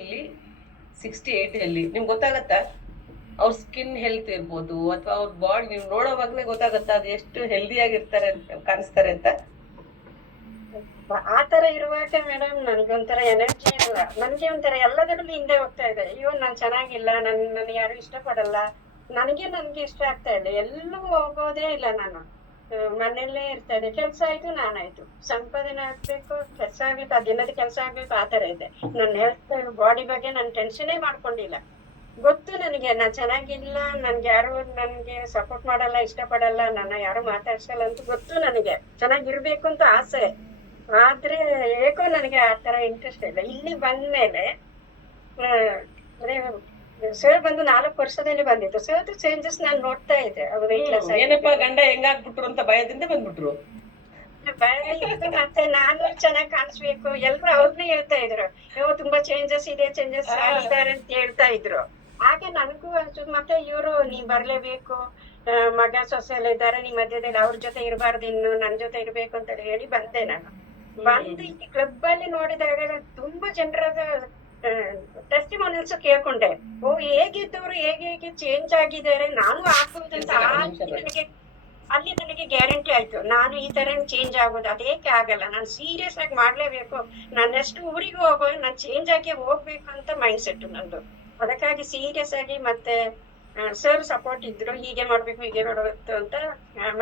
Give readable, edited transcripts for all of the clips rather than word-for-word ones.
68 ನಿಮ್ಗೆ ಗೊತ್ತಾಗತ್ತಾ ಅವ್ರ skin health ಇರ್ಬೋದು ಅಥವಾ ಅವ್ರ ಬಾಡಿ ನೀವು ನೋಡೋವಾಗ್ಲೇ ಗೊತ್ತಾಗತ್ತಾ ಅದು ಎಷ್ಟು ಹೆಲ್ದಿ ಆಗಿರ್ತಾರೆ ಅಂತ ಕಾಣಿಸ್ತಾರೆ ಅಂತ. ಆತರ ಇರುವಾಗ ಮೇಡಮ್ ನನ್ಗೊಂಥರ ಎನರ್ಜಿ ಇಲ್ಲ, ನನ್ಗೆ ಒಂಥರ ಎಲ್ಲದರಲ್ಲೂ ಹಿಂದೆ ಹೋಗ್ತಾ ಇದೆ. ಅಯ್ಯೋ ನಾನ್ ಚೆನ್ನಾಗಿಲ್ಲ, ನನ್ ಯಾರು ಇಷ್ಟಪಡಲ್ಲ, ನನ್ಗೆ ಇಷ್ಟ ಆಗ್ತಾ ಇಲ್ಲ, ಎಲ್ಲೂ ಹೋಗೋದೇ ಇಲ್ಲ ನಾನು. ಮನೆಯಲ್ಲೇ ಇರ್ತಾ ಇದೆ. ಕೆಲ್ಸ ಆಯ್ತು, ನಾನಾಯ್ತು, ಸಂಪಾದನೆ ಆಗ್ಬೇಕು, ಕೆಲಸ ಆಗ್ಬೇಕು, ಆ ದಿನದ ಕೆಲಸ ಆಗ್ಬೇಕು, ಆತರ ಇದೆ. ನನ್ನ ಹೆಲ್ತ್ ಬಾಡಿ ಬಗ್ಗೆ ನಾನು ಟೆನ್ಷನೇ ಮಾಡ್ಕೊಂಡಿಲ್ಲ. ಗೊತ್ತು ನನಗೆ ನಾನ್ ಚೆನ್ನಾಗಿಲ್ಲ, ನನ್ಗೆ ಸಪೋರ್ಟ್ ಮಾಡಲ್ಲ, ಇಷ್ಟಪಡಲ್ಲ, ನನ್ನ ಯಾರು ಮಾತಾಡ್ಸಲ್ಲ ಅಂತ ಗೊತ್ತು. ನನಗೆ ಚೆನ್ನಾಗಿರ್ಬೇಕು ಅಂತ ಆಸೆ, ಆದ್ರೆ ಏಕೋ ನನಗೆ ಆ ತರ ಇಂಟ್ರೆಸ್ಟ್ ಇಲ್ಲ. ಇಲ್ಲಿ ಬಂದ್ಮೇಲೆ ಸರ್ ಬಂದು 4 ವರ್ಷದಲ್ಲಿ ಬಂದಿತ್ತು. ಸರ್ ಚೇಂಜಸ್ ನಾನು ನೋಡ್ತಾ ಇದ್ದೆ. ಅವ್ರು ವೆಯ್ಟ್ ಲಾಸ್ ಏನಪ್ಪ ಗಂಡ ಹೆಂಗಾಗ್ಬಿಟ್ರು ಅಂತ ಭಯದಿಂದ ಬಂದ್ಬಿಟ್ರು. ಭಯ ಇತ್ತು, ಮತ್ತೆ ನಾನು ಚೆನ್ನಾಗಿ ಕಾಣಿಸ್ಬೇಕು. ಎಲ್ರು ಅವ್ರನ್ನೇ ಹೇಳ್ತಾ ಇದ್ರು, ತುಂಬಾ ಚೇಂಜಸ್ ಇದೆ, ಚೇಂಜಸ್ ಆಗಿದ್ದಾರೆ ಅಂತ ಹೇಳ್ತಾ ಇದ್ರು. ಹಾಗೆ ನನಗೂ ಅನ್ಸುದು. ಮತ್ತೆ ಇವರು ನೀ ಬರ್ಲೇಬೇಕು, ಮಗ ಸೊಸೆ ಎಲ್ಲ ಇದ್ದಾರೆ ನೀ ಮಧ್ಯದಲ್ಲಿ, ಅವ್ರ ಜೊತೆ ಇರಬಾರ್ದು, ಇನ್ನು ನನ್ ಜೊತೆ ಇರ್ಬೇಕು ಅಂತ ಹೇಳಿ ಬಂದೆ ನಾನು. ಬಂದು ಈ ಕ್ಲಬ್ ಅಲ್ಲಿ ನೋಡಿದಾಗ ತುಂಬಾ ಜನರದ ಟೆಸ್ಟಿಮೋನಿಯಲ್ಸ್ ಕೇಳ್ಕೊಂಡೆ. ಹೇಗಿದ್ದವರು ಹೇಗೆ ಚೇಂಜ್ ಆಗಿದ್ದಾರೆ, ನಾನು ಆಗ್ಬಹುದಂತ ಅಲ್ಲಿ ನನಗೆ ಗ್ಯಾರಂಟಿ ಆಯ್ತು. ನಾನು ಈ ತರ ಚೇಂಜ್ ಆಗೋದು ಅದೇಕೆ ಆಗಲ್ಲ, ನಾನು ಸೀರಿಯಸ್ ಆಗಿ ಮಾಡ್ಲೇಬೇಕು, ನಾನು ಎಷ್ಟು ಊರಿಗೆ ಹೋಗೋ ನಾನು ಚೇಂಜ್ ಆಗಿ ಹೋಗ್ಬೇಕು ಅಂತ ಮೈಂಡ್ ಸೆಟ್ ನಂದು. ಅದಕ್ಕಾಗಿ ಸೀರಿಯಸ್ ಆಗಿ ಮತ್ತೆ ಸರ್ ಸಪೋರ್ಟ್ ಇದ್ರು, ಹೀಗೆ ಮಾಡ್ಬೇಕು ಹೀಗೆ ಮಾಡ್ಬೇಕು ಅಂತ.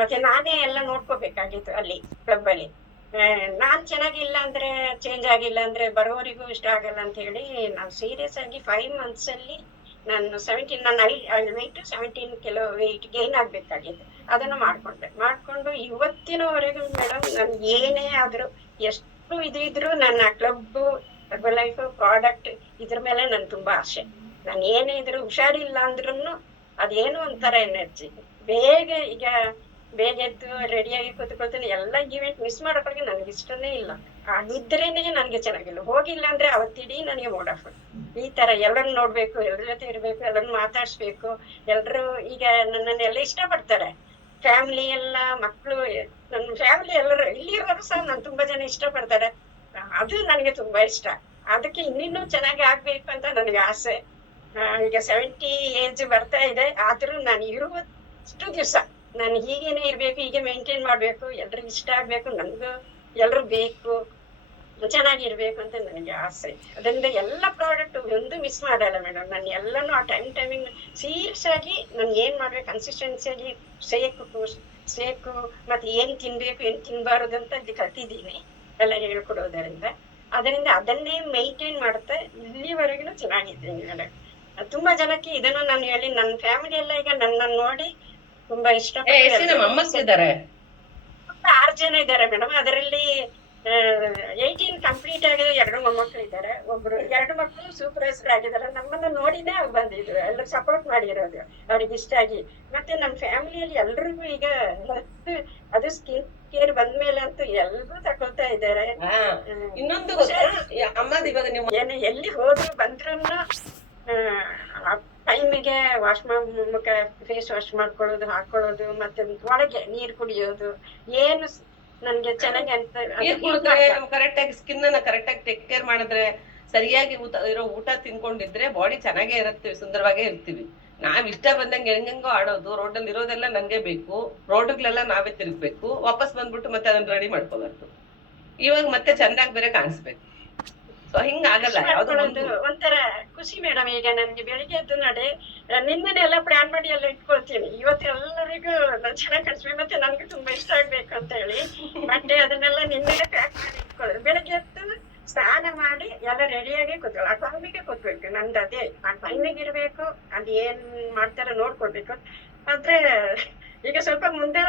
ಮತ್ತೆ ನಾನೇ ಎಲ್ಲ ನೋಡ್ಕೋಬೇಕಾಗಿತ್ತು ಅಲ್ಲಿ ಕ್ಲಬ್ ಅಲ್ಲಿ. ನಾನ್ ಚೆನ್ನಾಗಿಲ್ಲ ಅಂದ್ರೆ, ಚೇಂಜ್ ಆಗಿಲ್ಲ ಅಂದ್ರೆ ಬರೋವರಿಗೂ ಇಷ್ಟ ಆಗಲ್ಲ ಅಂತ ಹೇಳಿ ನಾನು ಸೀರಿಯಸ್ ಆಗಿ 5 months ಅಲ್ಲಿ ನಾನು 17 ನನ್ನ ವೆಯ್ಟ್ 17 ಕಿಲೋ ವೆಯ್ಟ್ ಗೇನ್ ಆಗ್ಬೇಕಾಗಿತ್ತು. ಅದನ್ನು ಮಾಡ್ಕೊಂಡು ಇವತ್ತಿನವರೆಗೂ ಮೇಡಮ್ ನನ್ ಏನೇ ಆದ್ರೂ, ಎಷ್ಟು ಇದ್ರು ನನ್ನ ಕ್ಲಬ್, ಲೈಫ್, ಪ್ರಾಡಕ್ಟ್ ಇದ್ರ ಮೇಲೆ ನನ್ ತುಂಬಾ ಆಸೆ. ನಾನು ಏನೇ ಇದ್ರು ಹುಷಾರಿಲ್ಲ ಅಂದ್ರೂ ಅದೇನೋ ಒಂಥರ ಎನರ್ಜಿ. ಬೇಗ ಎದ್ದು ರೆಡಿಯಾಗಿ ಕೂತ್ಕೊಳ್ತೀನಿ. ಎಲ್ಲ ಈವೆಂಟ್ ಮಿಸ್ ಮಾಡೋಗಳಿಗೆ ನನ್ಗೆ ಇಷ್ಟನೇ ಇಲ್ಲ. ಆಗಿದ್ರೇನೆ ನನ್ಗೆ ಚೆನ್ನಾಗಿಲ್ಲ, ಹೋಗಿಲ್ಲ ಅಂದ್ರೆ ಅವತ್ತಿಡೀ ನನಗೆ ಮೂಡ್ ಆಫ್. ಈ ತರ ಎಲ್ಲರನ್ನ ನೋಡ್ಬೇಕು, ಎಲ್ಲರ ಜೊತೆ ಇರ್ಬೇಕು, ಎಲ್ಲರನ್ನ ಮಾತಾಡ್ಸ್ಬೇಕು. ಎಲ್ರು ಈಗ ನನ್ನನ್ನೆಲ್ಲ ಇಷ್ಟಪಡ್ತಾರೆ, ಫ್ಯಾಮಿಲಿ ಎಲ್ಲ, ಮಕ್ಕಳು, ನನ್ನ ಫ್ಯಾಮಿಲಿ ಎಲ್ಲರೂ ಇಲ್ಲಿರೋರು ಸಹ ನಾನು ತುಂಬಾ ಜನ ಇಷ್ಟಪಡ್ತಾರೆ. ಅದು ನನಗೆ ತುಂಬಾ ಇಷ್ಟ. ಅದಕ್ಕೆ ಇನ್ನಿನ್ನೂ ಚೆನ್ನಾಗಿ ಆಗ್ಬೇಕು ಅಂತ ನನಗೆ ಆಸೆ. ಈಗ 70 ಏಜ್ ಬರ್ತಾ ಇದೆ, ಆದ್ರೂ ನಾನು ಇರುವಷ್ಟು ದಿವಸ ನಾನು ಹೀಗೇನೆ ಇರ್ಬೇಕು, ಹೀಗೆ ಮೇಂಟೈನ್ ಮಾಡ್ಬೇಕು, ಎಲ್ರಿಗೂ ಇಷ್ಟ ಆಗ್ಬೇಕು, ನನ್ಗೂ ಎಲ್ರು ಬೇಕು, ಚೆನ್ನಾಗಿರ್ಬೇಕು ಅಂತ ನನಗೆ ಆಸೆ. ಅದರಿಂದ ಎಲ್ಲ ಪ್ರಾಡಕ್ಟ್ ಒಂದು ಮಿಸ್ ಮಾಡಲ್ಲ ಮೇಡಮ್. ನಾನು ಎಲ್ಲಾನು ಆ ಟೈಮಿಂಗ್ ಸೀರಿಯಸ್ ಆಗಿ ನಾನು ಏನ್ ಮಾಡ್ಬೇಕು, ಕನ್ಸಿಸ್ಟೆನ್ಸಿಯಾಗಿ ಸೇಕು ಮತ್ತೆ ಏನ್ ತಿನ್ಬೇಕು ಏನ್ ತಿನ್ಬಾರದು ಅಂತ ಇಲ್ಲಿ ಕಲ್ತಿದ್ದೀನಿ ಎಲ್ಲ ಹೇಳ್ಕೊಡೋದರಿಂದ. ಅದರಿಂದ ಅದನ್ನೇ ಮೇಂಟೈನ್ ಮಾಡ್ತಾ ಇಲ್ಲಿವರೆಗೂ ಚೆನ್ನಾಗಿದ್ದೀನಿ ಮೇಡಮ್. ತುಂಬಾ ಜನಕ್ಕೆ ಇದನ್ನು ನಾನು ಹೇಳಿ, ನನ್ನ ಫ್ಯಾಮಿಲಿ ಎಲ್ಲ ಈಗ ನನ್ನ ನೋಡಿ ತುಂಬಾ ಇಷ್ಟಪಡ್ತಾರೆ. 6 ಜನ ಇದ್ದಾರೆ ಮೇಡಮ್. ಅದರಲ್ಲಿ 18 ಕಂಪ್ಲೀಟ್ ಆಗಿದೆ, 2 ಮೊಮ್ಮಕ್ಕಳು ಇದ್ದಾರೆ. 2 ಮಕ್ಕಳು ಸೂಪರ್ವೈಸರ್ ಆಗಿದ್ದಾರೆ. ನಮ್ಮನ್ನ ನೋಡಿನೇ ಅವ್ರು ಬಂದಿದ್ರು, ಎಲ್ಲರೂ ಸಪೋರ್ಟ್ ಮಾಡಿರೋದು ಅವ್ರಿಗೆ ಇಷ್ಟ ಆಗಿ. ಮತ್ತೆ ನಮ್ಮ ಫ್ಯಾಮಿಲಿಯಲ್ಲಿ ಎಲ್ರಿಗೂ ಈಗ ಹೆಲ್ತ್, ಅದು ಸ್ಕಿನ್ ಕೇರ್ ಬಂದ್ಮೇಲೆ ಅಂತೂ ಎಲ್ರೂ ತಗೊಳ್ತಾ ಇದ್ದಾರೆ. ಇನ್ನೊಂದು ಏನು ಎಲ್ಲಿ ಹೋದ್ರು ಬಂದ್ರು ಟೈಮಿಗೆ ಫೇಸ್ ವಾಶ್ ಮಾಡ್ಕೊಳ್ಳೋದು, ಹಾಕೊಳ್ಳೋದು, ಮತ್ತೆ ಒಳಗೆ ನೀರ್ ಕುಡಿಯೋದು, ಏನು ನನ್ಗೆ ಚೆನ್ನಾಗಿ ಕರೆಕ್ಟ್ ಆಗಿ ಸ್ಕಿನ್ ಅನ್ನ ಕರೆಕ್ಟ್ ಆಗಿ ಟೇಕ್ ಕೇರ್ ಮಾಡಿದ್ರೆ, ಸರಿಯಾಗಿ ಇರೋ ಊಟ ತಿನ್ಕೊಂಡಿದ್ರೆ ಬಾಡಿ ಚೆನ್ನಾಗೇ ಇರುತ್ತೆ, ಸುಂದರವಾಗೇ ಇರ್ತೀವಿ. ನಾವ್ ಇಷ್ಟ ಬಂದಂಗೆ ಹೆಂಗೋ ಆಡೋದು, ರೋಡಲ್ಲಿ ಇರೋದೆಲ್ಲ ನನ್ಗೆ ಬೇಕು, ರೋಡ್ಗಳೆಲ್ಲ ನಾವೇ ತಿರುಗ್ಬೇಕು, ವಾಪಸ್ ಬಂದ್ಬಿಟ್ಟು ಮತ್ತೆ ಅದನ್ನ ರೆಡಿ ಮಾಡ್ಕೋಬಾರ್ದು. ಇವಾಗ ಮತ್ತೆ ಚಂದಾಗಿ ಬೇರೆ ಕಾಣಿಸ್ಬೇಕು. ಸೊ ಹಿಂಗಾಗಲ್ಲ. ಒಂಥರ ಖುಷಿ ಮೇಡಮ್. ಈಗ ನನ್ಗೆ ಬೆಳಿಗ್ಗೆ ಎದ್ದು ನಿನ್ನೆ ಎಲ್ಲ ಪ್ಲಾನ್ ಮಾಡಿ ಎಲ್ಲ ಇಟ್ಕೊಳ್ತೀನಿ. ಇವತ್ತು ಎಲ್ಲರಿಗೂ ನಾನು ಚೆನ್ನಾಗಿ ಕಾಣಿಸ್ಬೇಕು, ಮತ್ತೆ ನನ್ಗೆ ತುಂಬಾ ಇಷ್ಟ ಆಗ್ಬೇಕು ಅಂತ ಹೇಳಿ ಬಟ್ಟೆ ಅದನ್ನೆಲ್ಲ ನಿನ್ನೆ ಪ್ಯಾಕ್ ಮಾಡಿ ಇಟ್ಕೊಳ್ಳೋದು. ಬೆಳಿಗ್ಗೆ ಎದ್ದು ಸ್ನಾನ ಮಾಡಿ ಎಲ್ಲ ರೆಡಿಯಾಗಿ ಕೂತ್ಕೊಳ್ಳಿ. ಆ ಟೈಮಿಗೆ ಕೂತ್ಬೇಕು. ನಂದು ಅದೇ, ಆ ಟೈಮಿಗೆ ಇರ್ಬೇಕು, ಅದು ಏನ್ ಮಾಡ್ತಾರ ನೋಡ್ಕೊಳ್ಬೇಕು. ಆದ್ರೆ ಈಗ ಸ್ವಲ್ಪ ಮುಂದೆ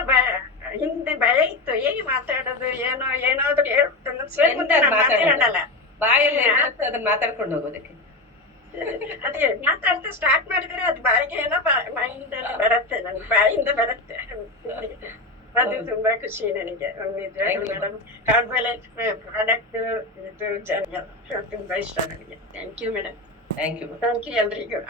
ಹಿಂದೆ ಭಯ ಇತ್ತು, ಹೇಗೆ ಮಾತಾಡೋದು, ಏನಾದ್ರು ಹೇಳ್ಬಿಟ್ಟು ಮಾತಾಡಲ್ಲ, ಬಾಯಲ್ಲಿ ಅದನ್ನ ಮಾತಾಡ್ಕೊಂಡು ಹೋಗೋದಕ್ಕೆ. ಅದೇ ಮಾತಾಡ್ತಾ ಸ್ಟಾರ್ಟ್ ಮಾಡಿದ್ರೆ ಅದು ಬಾಯಿಗೆ ಏನೋ ಮೈಂಡ್ ಅಲ್ಲಿ ಬರುತ್ತೆ, ನನ್ಗೆ ಬಾಯಿಂದ ಬರುತ್ತೆ. ಅದು ತುಂಬಾ ಖುಷಿ ನನಗೆ. ಮೇಡಮ್ ಕಾರ್ಬೆಲೆ ಪ್ರಾಡಕ್ಟ್ ಇದು ತುಂಬಾ ಇಷ್ಟ ನನಗೆ. Thank you madam. Thank you ಎಲ್ರಿಗೂ.